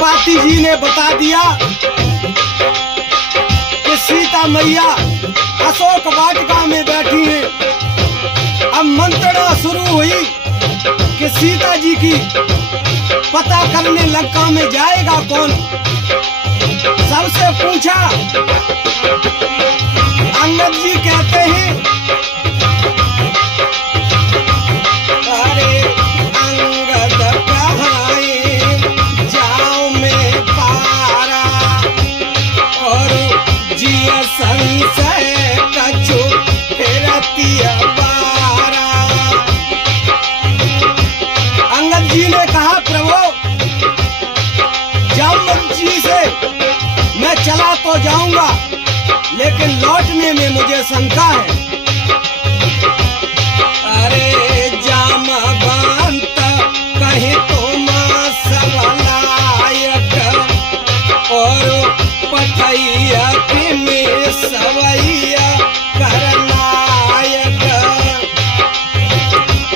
पाती जी ने बता दिया कि सीता मैया अशोक वाटिका में बैठी हैं। अब मंत्रणा शुरू हुई कि सीता जी की पता करने लंका में जाएगा कौन। सबसे पूछा, अंगद जी कहते हैं अरे अंगद कहाए जाओ में पारा और जिया संशय कछु फिरतिया बारा। अंगद जी ने कहा, प्रभु जामवंत जी से मैं चला तो जाऊंगा लेकिन लौटने में मुझे शंका है। अरे जामवंत कहीं तो मां सवलायक और पठैया के में सवैया करनायक।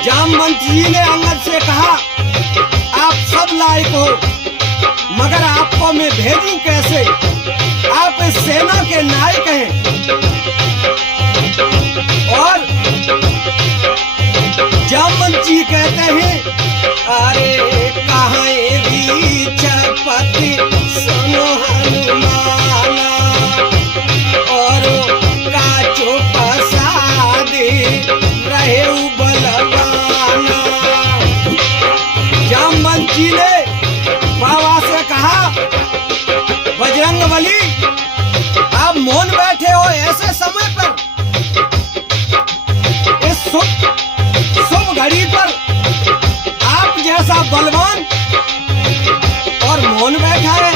जामवंत जी ने अंगद से कहा, आप सब लायक हो मगर आपको मैं भेजूं कैसे? आप इस सेना के नायक हैं। और जामवंत जी कहते हैं, अरे कहाँ रीछपति सुनो हनुमाना और काचो प्रसादी रहे बलवाना। जामवंत जी ने बाबा से कहा, बजरंगबली आप मौन बैठे हो ऐसे समय पर, इस शुभ घड़ी पर आप जैसा बलवान और मौन बैठा है।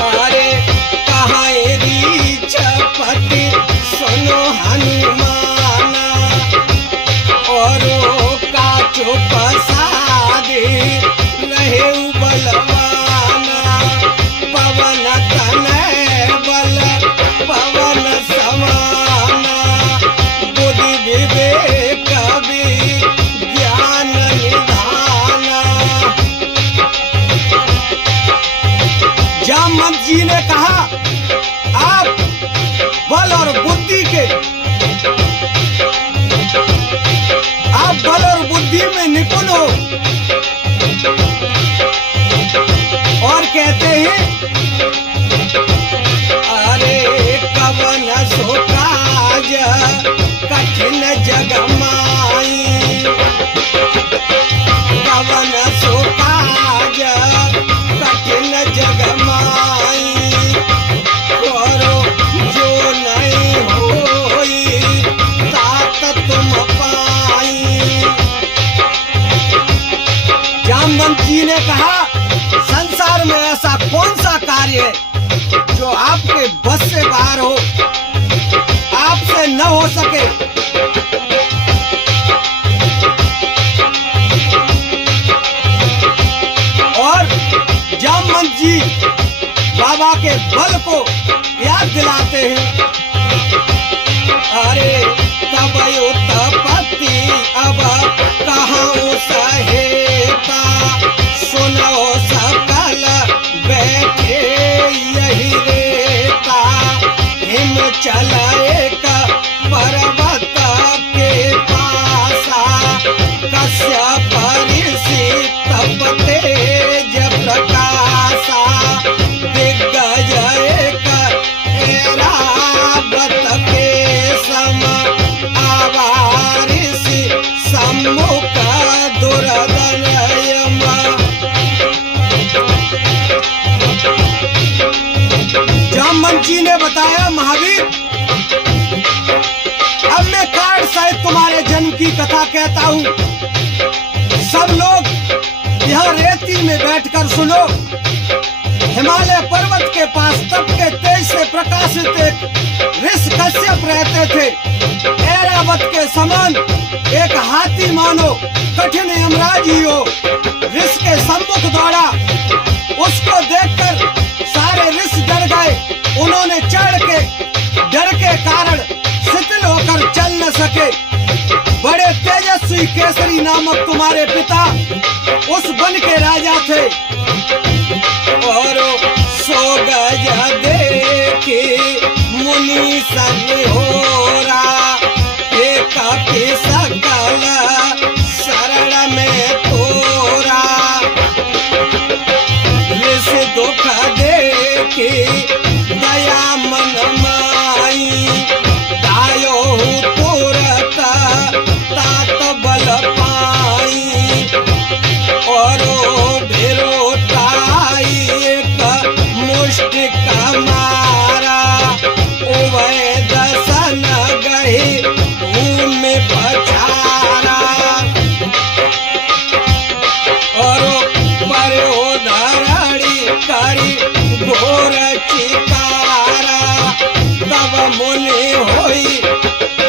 अरे कहाँ रीछपति सुनो हनुमाना और काचो प्रसादी रहे बलवाना। पवन तनय बल पवन समाना बुद्धि विवेक ज्ञान निधाना। जामवंत जी ने कहा, आप बल और बुद्धि के बल और बुद्धि में निपुण हो। और कहते हैं, अरे कवन सो काज कठिन जग माई कवन सो काज कठिन जग माई करो जो नहीं होई तात तुम पाई। जामवंत जी ने कहा, संसार में ऐसा कौन सा कार्य है जो आपके बस से बाहर हो, आपसे न हो सके। और जामवंत जी बाबा के बल को याद दिलाते हैं। अरे तब उत्पत्ति अब कहाँ सहेता सुनो सकल बैठे यही रेता। हिम चलाए का पर्वत के पासा कश्यप ऋषि तप तेज प्रकाशा। दिग्गज एक ऐरावत के सम आवारिषि सम्मुख दुर्दन यम। जामवंत जी ने बताया, महावीर अब मैं कार्ड सहित तुम्हारे जन्म की कथा कहता हूँ। सब लोग यह रेती में बैठकर सुनो। हिमालय पर्वत के पास तप के तेज से प्रकाशित एक ऋषि कश्यप रहते थे। ऐरावत के समान एक हाथी मानो कठिन यमराज ही हो ऋषि के सम्मुख दौड़ा। उसको देखकर सारे ऋषि डर गए। उन्होंने चढ़ के डर के कारण शिथिल होकर चल सके। बड़े तेजस्वी केसरी नामक तुम्हारे पिता उस और सो गज देखे मुनि सब होरा, एक सकल शरण में तोरा। ऋष दुख देखे दया मन माई, दायो तुरत तात बल पाई। और भेरो ताई एक मुष्टि का मारा, उभय दसन गए भूमि पछारा। और पर्यो धरणी करी घोर चिकारा, तब मुनि होई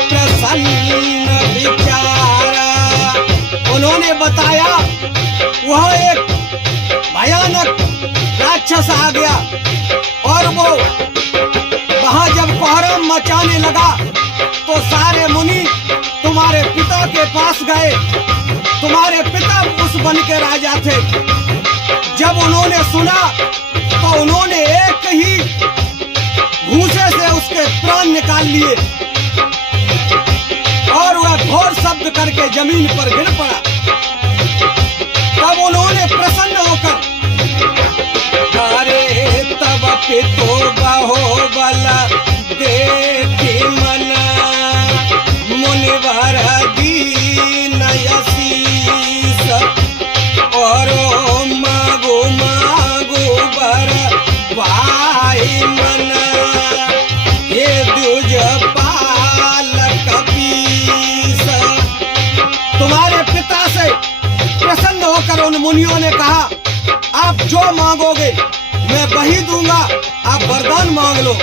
प्रसन्न विचारा। उन्होंने बताया वह एक भयानक राक्षस आ गया, और वो वहां जब कोहराम मचाने लगा तो सारे मुनि तुम्हारे पिता के पास गए। तुम्हारे पिता उस वन के राजा थे। जब उन्होंने सुना तो उन्होंने एक ही घूंसे से उसके प्राण निकाल लिए, और वह घोर शब्द करके जमीन पर गिर पड़ा। तब उन्होंने प्रसन्न होकर, अरे तब पितो बाहुबल देखी मन, मुनिवर दीन यशीस। और मागो मागो बर भाई मन, हे द्विज पालक पीस। तुम्हारे पिता से प्रसन्न होकर उन मुनियों ने कहा, आप जो मांगोगे मैं वही दूंगा, आप वरदान मांग लो।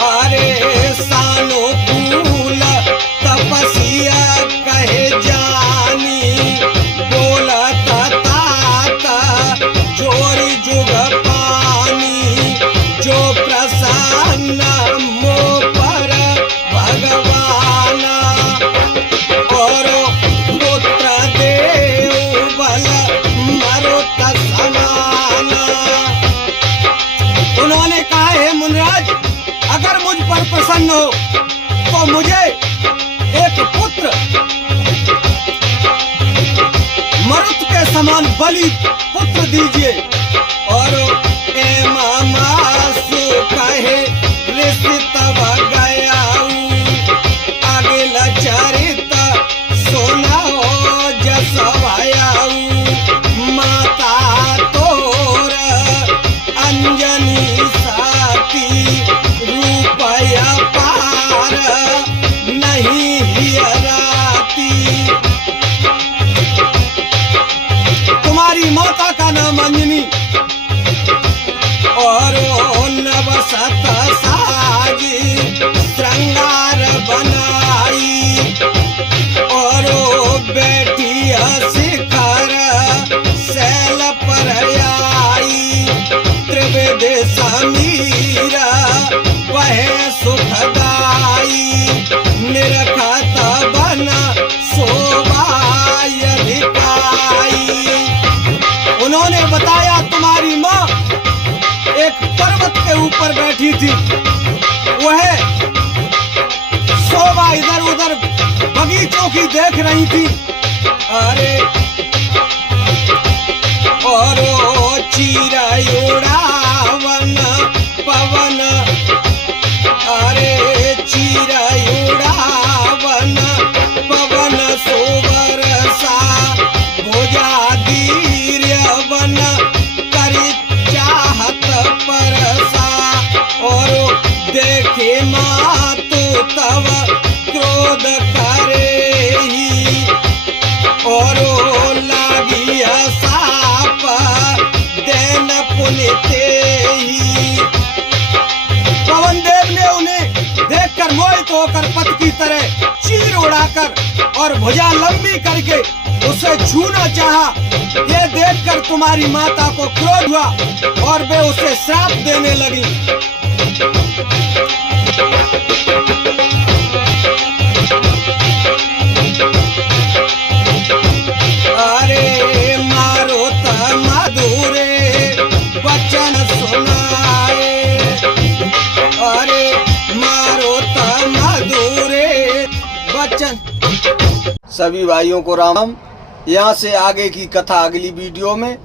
अरे सानुकूल तपस्या कहे जानी, बोलत तात जोरी जुग पानी। जो प्रसन्न मोह पर भगवाना, और पुत्र देव बल मरुत समाना। उन्होंने कहा, हे मुनिराज, अगर मुझ पर प्रसन्न हो तो मुझे एक पुत्र मरुत के समान बलि पुत्र दीजिए। और मासु कहे ऋषि तब गयाऊ, अगिल चरित सुनाओ जस भयाऊ। माता तोर अंजनी साथी, रूपया पार नहीं हियराती। तुम्हारी माता का नाम अंजनी, और नवसत साजी श्रृंगार बनाई। और बैठी शिखर शैल पर आई, त्रिविध समीरा वह सुखदाई। निरखत बना शोभाय धिकाई। उन्होंने बताया, तुम्हारी माँ एक पर्वत के ऊपर बैठी थी, वह शोभा इधर उधर बगीचों की देख रही थी। अरे और चिरायुड़ावन पवन, अरे चिरायुड़ावन पवन सुबरसा। भुजा दीर्यवन करी चाहत परसा। और देखे मातु तव क्रोध करे ही, और लागी साप देन पुनिते ही। पवन देव ने उन्हें देखकर मोहित होकर पथ की तरह चीर उड़ाकर और भुजा लंबी करके उसे छूना चाहा। ये देखकर तुम्हारी माता को क्रोध हुआ और वे उसे श्राप देने लगी। अरे मारुत मद सुनाए, अरे मारो मधुरे वचन। सभी भाइयों को राम। यहाँ से आगे की कथा अगली वीडियो में